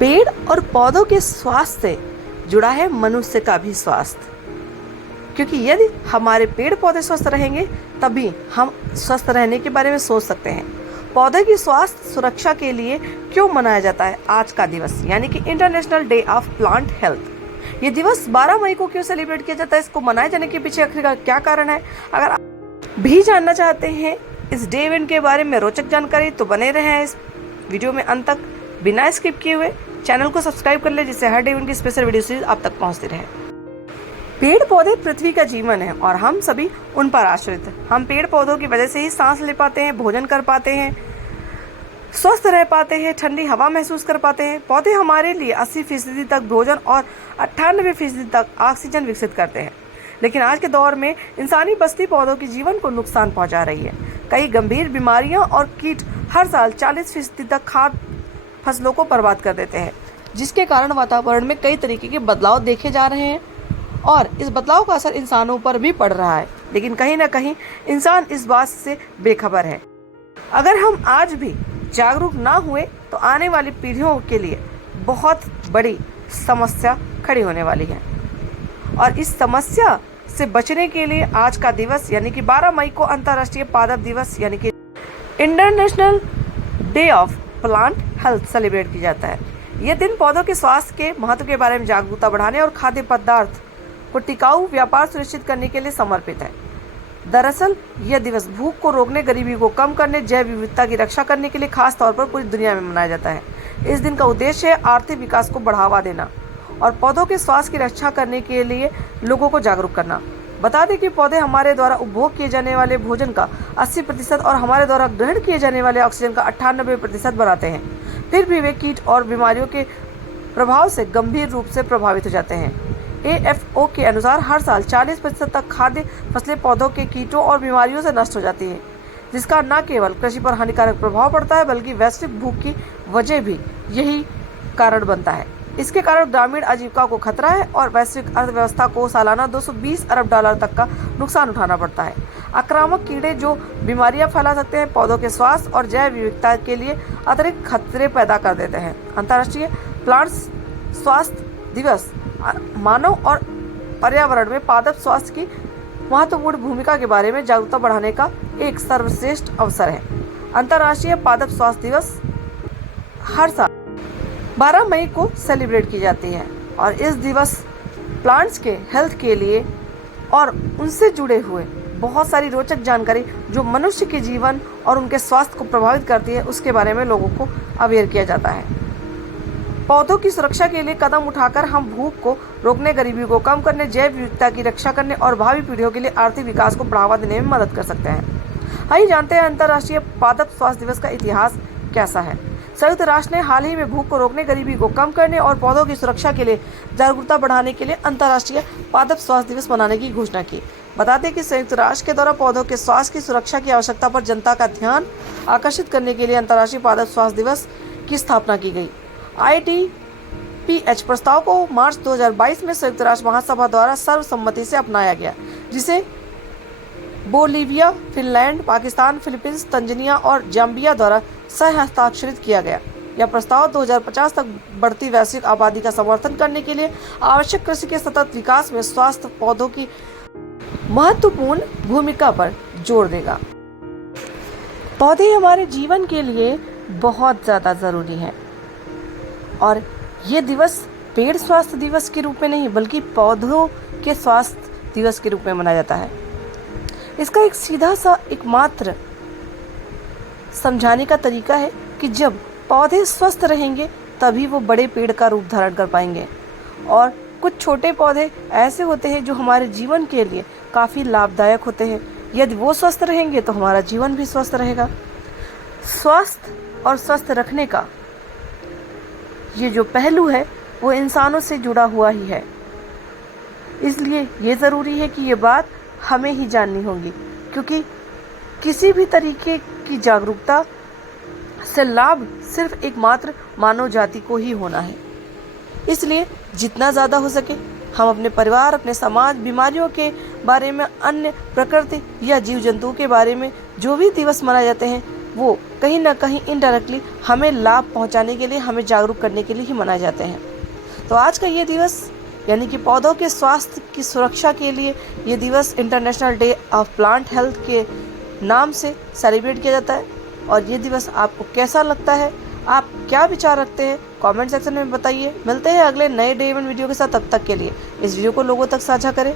पेड़ और पौधों के स्वास्थ्य से जुड़ा है मनुष्य का भी स्वास्थ्य, क्योंकि यदि हमारे पेड़ पौधे स्वस्थ रहेंगे तभी हम स्वस्थ रहने के बारे में सोच सकते हैं। पौधे की स्वास्थ्य सुरक्षा के लिए क्यों मनाया जाता है आज का दिवस, यानी कि international day of plant health. ये दिवस 12 मई को क्यों सेलिब्रेट किया जाता है, इसको मनाए जाने के पीछे आखिर क्या कारण है। अगर आप भी जानना चाहते हैं इस डे इवेंट के बारे में रोचक जानकारी, तो बने रहें इस वीडियो में अंत तक बिना स्किप किए हुए। चैनल को सब्सक्राइब कर ले जिससे हर डे इवेंट की स्पेशल वीडियो सीरीज आप तक पहुंचती रहे। पेड़ पौधे पृथ्वी का जीवन है और हम सभी उन पर आश्रित हैं। हम पेड़ पौधों की वजह से ही सांस ले पाते हैं, भोजन कर पाते हैं, स्वस्थ रह पाते हैं, ठंडी हवा महसूस कर पाते हैं। पौधे हमारे लिए 80% तक भोजन और 98% तक ऑक्सीजन विकसित करते हैं। लेकिन आज के दौर में इंसानी बस्ती पौधों के जीवन को नुकसान पहुंचा रही है। कई गंभीर बीमारियां और कीट हर साल 40% तक खाद्य फसलों को बर्बाद कर देते हैं, जिसके कारण वातावरण में कई तरीके के बदलाव देखे जा रहे हैं और इस बदलाव का असर इंसानों पर भी पड़ रहा है। लेकिन कहीं ना कहीं इंसान इस बात से बेखबर है। अगर हम आज भी जागरूक ना हुए तो आने वाली पीढ़ियों के लिए बहुत बड़ी समस्या खड़ी होने वाली है। और इस समस्या से बचने के लिए आज का दिवस यानी कि 12 मई को अंतर्राष्ट्रीय पादप दिवस यानी कि international day of plant health celebrate किया जाता है। यह दिन पौधों के स्वास्थ्य के महत्व के बारे में जागरूकता बढ़ाने और खाद्य पदार्थ को टिकाऊ व्यापार सुनिश्चित करने के लिए समर्पित है। दरअसल यह दिवस भूख को रोकने, गरीबी को कम करने, जैव विविधता की रक्षा करने के लिए खास तौर पर पूरी दुनिया में मनाया जाता है। इस दिन का उद्देश्य है आर्थिक विकास को बढ़ावा देना और पौधों के स्वास्थ्य की रक्षा करने के लिए लोगों को जागरूक करना। बता दें कि पौधे हमारे द्वारा उपभोग किए जाने वाले भोजन का 80% और हमारे द्वारा ग्रहण किए जाने वाले ऑक्सीजन का 98% बनाते हैं। फिर भी वे कीट और बीमारियों के प्रभाव से गंभीर रूप से प्रभावित हो जाते हैं। AFO के अनुसार हर साल 40% तक खाद्य फसलें पौधों के कीटों और बीमारियों से नष्ट हो जाती हैं, जिसका न केवल कृषि पर हानिकारक प्रभाव पड़ता है बल्कि वैश्विक भूख की वजह भी यही कारण बनता है। इसके कारण ग्रामीण आजीविका को खतरा है और वैश्विक अर्थव्यवस्था को सालाना $220 अरब तक का नुकसान उठाना पड़ता है। आक्रामक कीड़े जो बीमारियां फैला सकते हैं, पौधों के स्वास्थ्य और जैव विविधता के लिए अतिरिक्त खतरे पैदा कर देते हैं। अंतर्राष्ट्रीय प्लांट स्वास्थ्य दिवस मानव और पर्यावरण में पादप स्वास्थ्य की महत्वपूर्ण भूमिका के बारे में जागरूकता बढ़ाने का एक सर्वश्रेष्ठ अवसर है। अंतर्राष्ट्रीय पादप स्वास्थ्य दिवस हर साल 12 मई को सेलिब्रेट की जाती है और इस दिवस प्लांट्स के हेल्थ के लिए और उनसे जुड़े हुए बहुत सारी रोचक जानकारी जो मनुष्य के जीवन और उनके स्वास्थ्य को प्रभावित करती है उसके बारे में लोगों को अवेयर किया जाता है। पौधों की सुरक्षा के लिए कदम उठाकर हम भूख को रोकने, गरीबी को कम करने, जैव विविधता की रक्षा करने और भावी पीढ़ियों के लिए आर्थिक विकास को बढ़ावा देने में मदद कर सकते हैं। आइए जानते हैं अंतर्राष्ट्रीय पादप स्वास्थ्य दिवस का इतिहास कैसा है। संयुक्त राष्ट्र ने हाल ही में भूख को रोकने, गरीबी को कम करने और पौधों की सुरक्षा के लिए जागरूकता बढ़ाने के लिए अंतर्राष्ट्रीय पादप स्वास्थ्य दिवस मनाने की घोषणा की। बता दें कि संयुक्त राष्ट्र के द्वारा पौधों के स्वास्थ्य की सुरक्षा की आवश्यकता पर जनता का ध्यान आकर्षित करने के लिए अंतर्राष्ट्रीय पादप स्वास्थ्य दिवस की स्थापना की गई। ITPH प्रस्ताव को मार्च 2022 में संयुक्त राष्ट्र महासभा द्वारा सर्वसम्मति से अपनाया गया, जिसे Bolivia, Finland, Pakistan, Philippines, Tanzania और जाम्बिया द्वारा सह हस्ताक्षरित किया गया। यह प्रस्ताव 2050 तक बढ़ती वैश्विक आबादी का समर्थन करने के लिए आवश्यक कृषि के सतत विकास में स्वास्थ्य पौधों की महत्वपूर्ण भूमिका पर जोर देगा। पौधे हमारे जीवन के लिए बहुत ज़्यादा ज़रूरी हैं और ये दिवस पेड़ स्वास्थ्य दिवस के रूप में नहीं बल्कि पौधों के स्वास्थ्य दिवस के रूप में मनाया जाता है। इसका एक सीधा सा एकमात्र समझाने का तरीका है कि जब पौधे स्वस्थ रहेंगे तभी वो बड़े पेड़ का रूप धारण कर पाएंगे। और कुछ छोटे पौधे ऐसे होते हैं जो हमारे जीवन के लिए काफ़ी लाभदायक होते हैं। यदि वो स्वस्थ रहेंगे तो हमारा जीवन भी स्वस्थ रहेगा। स्वास्थ्य और स्वस्थ रखने का ये जो पहलू है वो इंसानों से जुड़ा हुआ ही है। इसलिए ये ज़रूरी है कि ये बात हमें ही जाननी होगी, क्योंकि किसी भी तरीके की जागरूकता से लाभ सिर्फ एकमात्र मानव जाति को ही होना है। इसलिए जितना ज़्यादा हो सके हम अपने परिवार, अपने समाज, बीमारियों के बारे में, अन्य प्रकृति या जीव जंतुओं के बारे में जो भी दिवस मनाए जाते हैं वो कहीं ना कहीं इनडायरेक्टली हमें लाभ पहुंचाने के लिए, हमें जागरूक करने के लिए ही मनाए जाते हैं। तो आज का ये दिवस यानी कि पौधों के स्वास्थ्य की सुरक्षा के लिए ये दिवस international day of plant health के नाम से सेलिब्रेट किया जाता है। और ये दिवस आपको कैसा लगता है, आप क्या विचार रखते हैं, कमेंट सेक्शन में बताइए। मिलते हैं अगले नए डे इवेंट वीडियो के साथ, तब तक के लिए इस वीडियो को लोगों तक साझा करें।